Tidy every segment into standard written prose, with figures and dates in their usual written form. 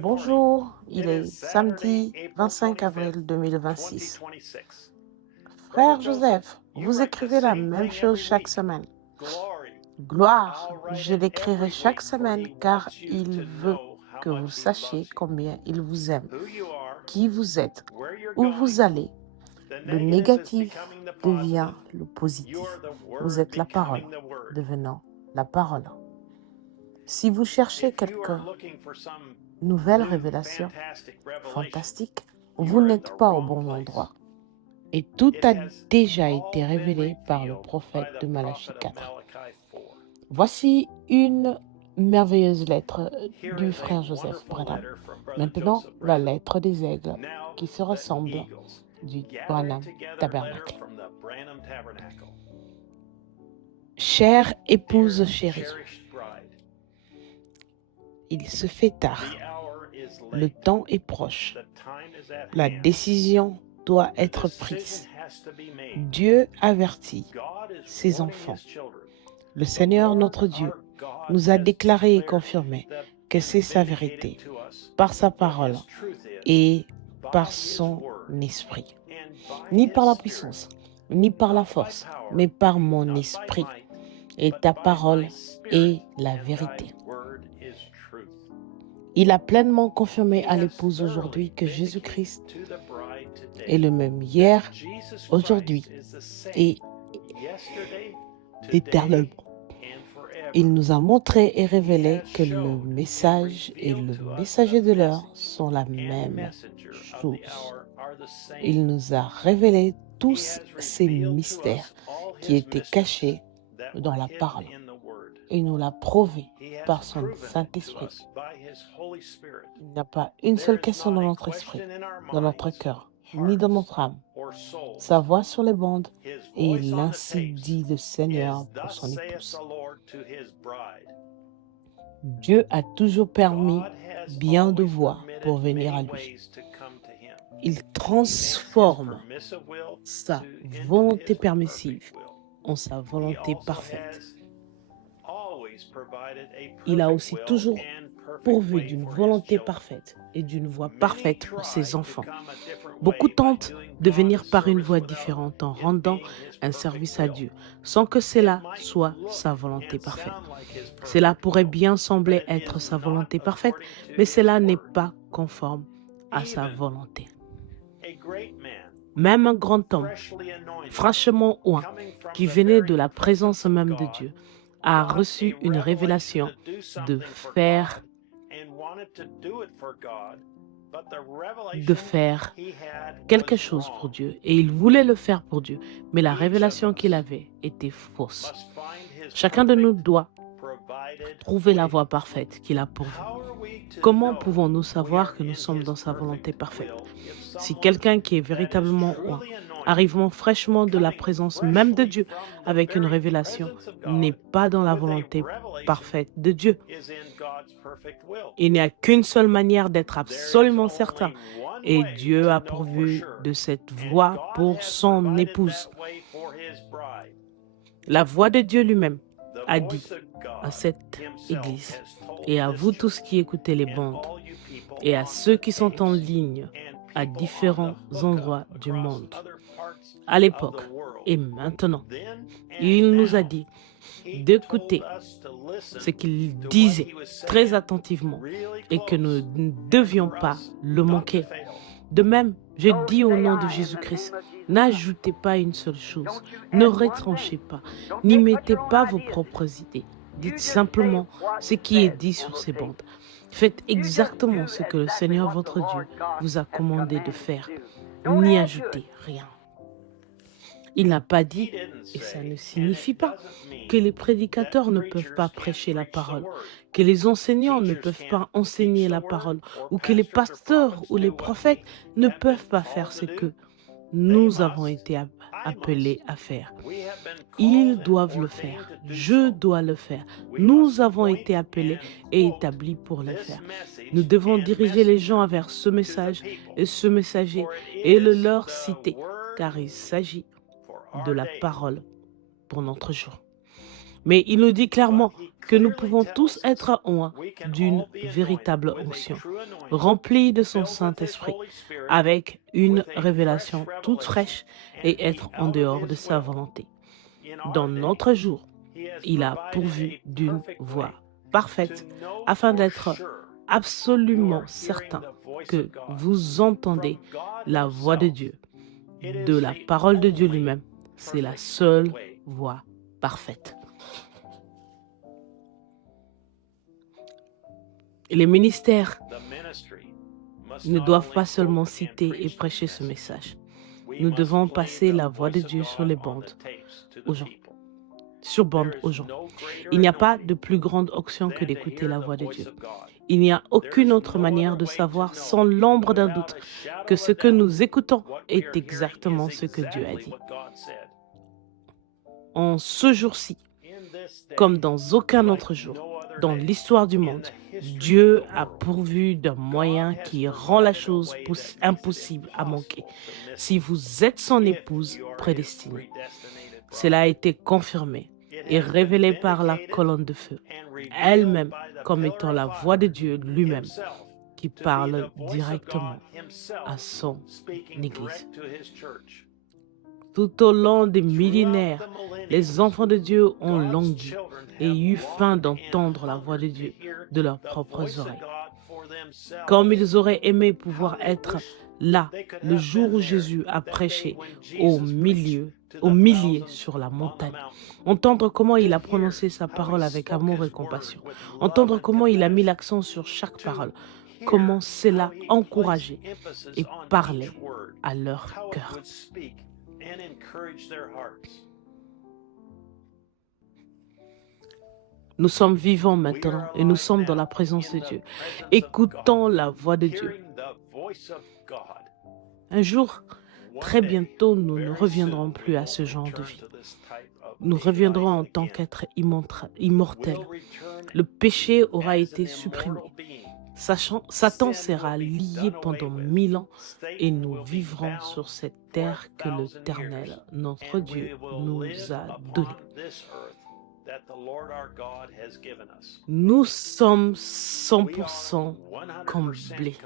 Bonjour, il est samedi 25 avril 2026. Frère Joseph, vous écrivez la même chose chaque semaine. Gloire, je l'écrirai chaque semaine car il veut que vous sachiez combien il vous aime, qui vous êtes, où vous allez. Le négatif devient le positif. Vous êtes la parole, devenant la parole. Si vous cherchez quelque nouvelle révélation fantastique, vous n'êtes pas au bon endroit. Et tout a déjà été révélé par le prophète de Malachie 4. Voici une merveilleuse lettre du frère Joseph Branham. Maintenant, la lettre des aigles qui se ressemble du Branham Tabernacle. Chère épouse chérie, il se fait tard. Le temps est proche. La décision doit être prise. Dieu avertit ses enfants. Le Seigneur notre Dieu nous a déclaré et confirmé que c'est sa vérité, par sa parole et par son esprit. Ni par la puissance, ni par la force, mais par mon esprit. Et ta parole est la vérité. Il a pleinement confirmé à l'épouse aujourd'hui que Jésus-Christ est le même hier, aujourd'hui et éternellement. Il nous a montré et révélé que le message et le messager de l'heure sont la même chose. Il nous a révélé tous ces mystères qui étaient cachés dans la parole. Il nous l'a prouvé par son Saint-Esprit. Il n'y a pas une seule question dans notre esprit, dans notre cœur, ni dans notre âme. Sa voix sur les bandes, et il ainsi dit le Seigneur pour son épouse. Dieu a toujours permis bien de voix pour venir à lui. Il transforme sa volonté permissive en sa volonté parfaite. Il a aussi toujours pourvu d'une volonté parfaite et d'une voie parfaite pour ses enfants. Beaucoup tentent de venir par une voie différente en rendant un service à Dieu, sans que cela soit sa volonté parfaite. Cela pourrait bien sembler être sa volonté parfaite, mais cela n'est pas conforme à sa volonté. Même un grand homme, fraîchement oint, qui venait de la présence même de Dieu, a reçu une révélation de faire quelque chose pour Dieu. Et il voulait le faire pour Dieu, mais la révélation qu'il avait était fausse. Chacun de nous doit trouver la voie parfaite qu'il a pourvue. Comment pouvons-nous savoir que nous sommes dans sa volonté parfaite? Si quelqu'un qui est véritablement oint, arrivant fraîchement de la présence même de Dieu avec une révélation, n'est pas dans la volonté parfaite de Dieu. Il n'y a qu'une seule manière d'être absolument certain, et Dieu a pourvu de cette voie pour son épouse. La voix de Dieu lui-même a dit à cette Église, et à vous tous qui écoutez les bandes, et à ceux qui sont en ligne à différents endroits du monde, à l'époque et maintenant, il nous a dit d'écouter ce qu'il disait très attentivement et que nous ne devions pas le manquer. De même, je dis au nom de Jésus-Christ, n'ajoutez pas une seule chose, ne retranchez pas, n'y mettez pas vos propres idées. Dites simplement ce qui est dit sur ces bandes. Faites exactement ce que le Seigneur votre Dieu vous a commandé de faire. N'y ajoutez rien. Il n'a pas dit, et ça ne signifie pas, que les prédicateurs ne peuvent pas prêcher la parole, que les enseignants ne peuvent pas enseigner la parole, ou que les pasteurs ou les prophètes ne peuvent pas faire ce que nous avons été appelés à faire. Ils doivent le faire. Je dois le faire. Nous avons été appelés et établis pour le faire. Nous devons diriger les gens vers ce message et ce messager et le leur citer, car il s'agit de la parole pour notre jour. Mais il nous dit clairement que nous pouvons tous être oints d'une véritable onction, remplis de son Saint-Esprit, avec une révélation toute fraîche et être en dehors de sa volonté. Dans notre jour, il a pourvu d'une voix parfaite afin d'être absolument certain que vous entendez la voix de Dieu, de la parole de Dieu lui-même. C'est la seule voix parfaite. Les ministères ne doivent pas seulement citer et prêcher ce message. Nous devons passer la voix de Dieu sur les bandes aux gens. Sur bande aux gens. Il n'y a pas de plus grande onction que d'écouter la voix de Dieu. Il n'y a aucune autre manière de savoir sans l'ombre d'un doute que ce que nous écoutons est exactement ce que Dieu a dit. En ce jour-ci, comme dans aucun autre jour, dans l'histoire du monde, Dieu a pourvu d'un moyen qui rend la chose impossible à manquer. Si vous êtes son épouse prédestinée, cela a été confirmé et révélé par la colonne de feu, elle-même comme étant la voix de Dieu lui-même, qui parle directement à son Église. Tout au long des millénaires, les enfants de Dieu ont langui et eu faim d'entendre la voix de Dieu de leurs propres oreilles. Comme ils auraient aimé pouvoir être là le jour où Jésus a prêché aux milliers sur la montagne. Entendre comment il a prononcé sa parole avec amour et compassion. Entendre comment il a mis l'accent sur chaque parole. Comment cela encourageait et parlait à leur cœur. Nous sommes vivants maintenant et nous sommes dans la présence de Dieu. Écoutons la voix de Dieu. Un jour, très bientôt, nous ne reviendrons plus à ce genre de vie. Nous reviendrons en tant qu'être immortel. Le péché aura été supprimé. Satan sera lié pendant 1000 ans et nous vivrons sur cette terre que l'Éternel, notre Dieu, nous a donnée. Nous sommes 100% comblés.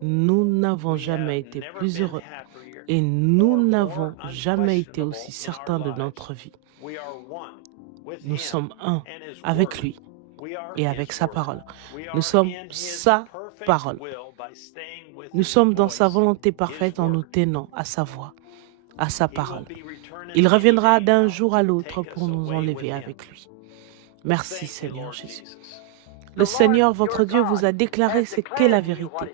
Nous n'avons jamais été plus heureux et nous n'avons jamais été aussi certains de notre vie. Nous sommes un avec lui et avec sa parole. Nous sommes sa parole. Nous sommes dans sa volonté parfaite en nous tenant à sa voix, à sa parole. Il reviendra d'un jour à l'autre pour nous enlever avec lui. Merci Seigneur Jésus. Le Seigneur votre Dieu vous a déclaré ce qu'est la vérité.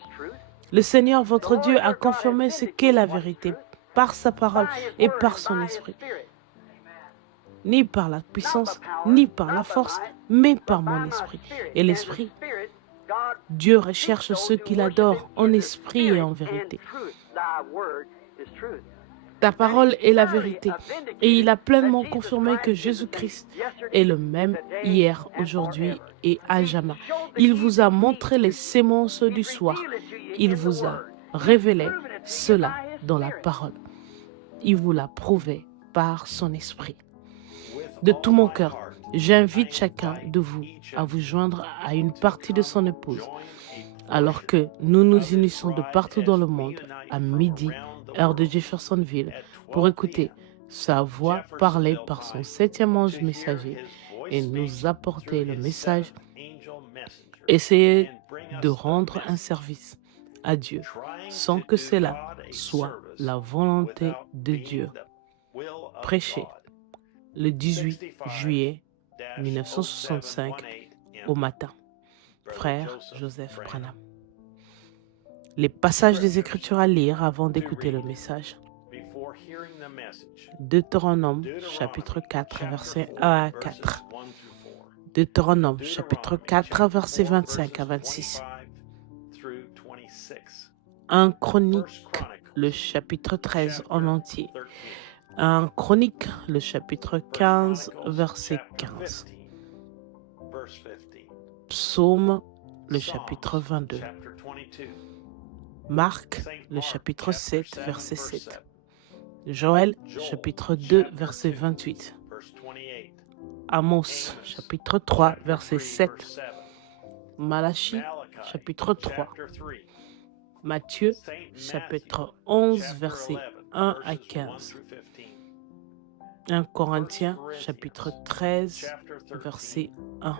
Le Seigneur votre Dieu a confirmé ce qu'est la vérité par sa parole et par son esprit. Ni par la puissance, ni par la force, mais par mon esprit. Et l'esprit, Dieu recherche ceux qu'il adore en esprit et en vérité. Ta parole est la vérité. Et il a pleinement confirmé que Jésus-Christ est le même hier, aujourd'hui et à jamais. Il vous a montré les sémences du soir. Il vous a révélé cela dans la parole. Il vous l'a prouvé par son esprit. De tout mon cœur, j'invite chacun de vous à vous joindre à une partie de son épouse, alors que nous nous unissons de partout dans le monde à midi, heure de Jeffersonville, pour écouter sa voix parlée par son 7e ange messager et nous apporter le message. Essayez de rendre un service à Dieu sans que cela soit la volonté de Dieu. Prêchez le 18 juillet 1965 au matin. Frère Joseph Branham. Les passages des Écritures à lire avant d'écouter le message. Deutéronome chapitre 4, versets 1 à 4. Deutéronome chapitre 4, versets 25 à 26. 1 Chronique, le chapitre 13 en entier. 1 Chronique, le chapitre 15, verset 15. Psaume, le chapitre 22. Marc, le chapitre 7, verset 7. Joël, chapitre 2, verset 28. Amos, chapitre 3, verset 7. Malachie, chapitre 3. Matthieu, chapitre 11, verset 1 à 15. 1 Corinthiens, chapitre 13, verset 1.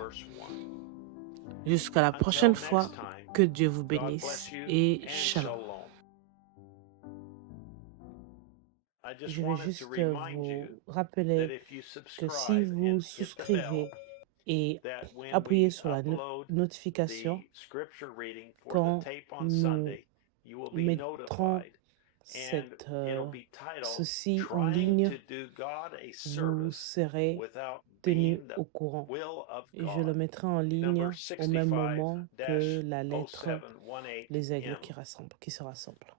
Jusqu'à la prochaine fois, que Dieu vous bénisse et shalom. Je vais juste vous rappeler que si vous souscrivez et appuyez sur la notification, quand nous mettrons ceci en ligne, vous serez tenu au courant. Et je le mettrai en ligne au même moment que la lettre Les Aigles qui se rassemblent.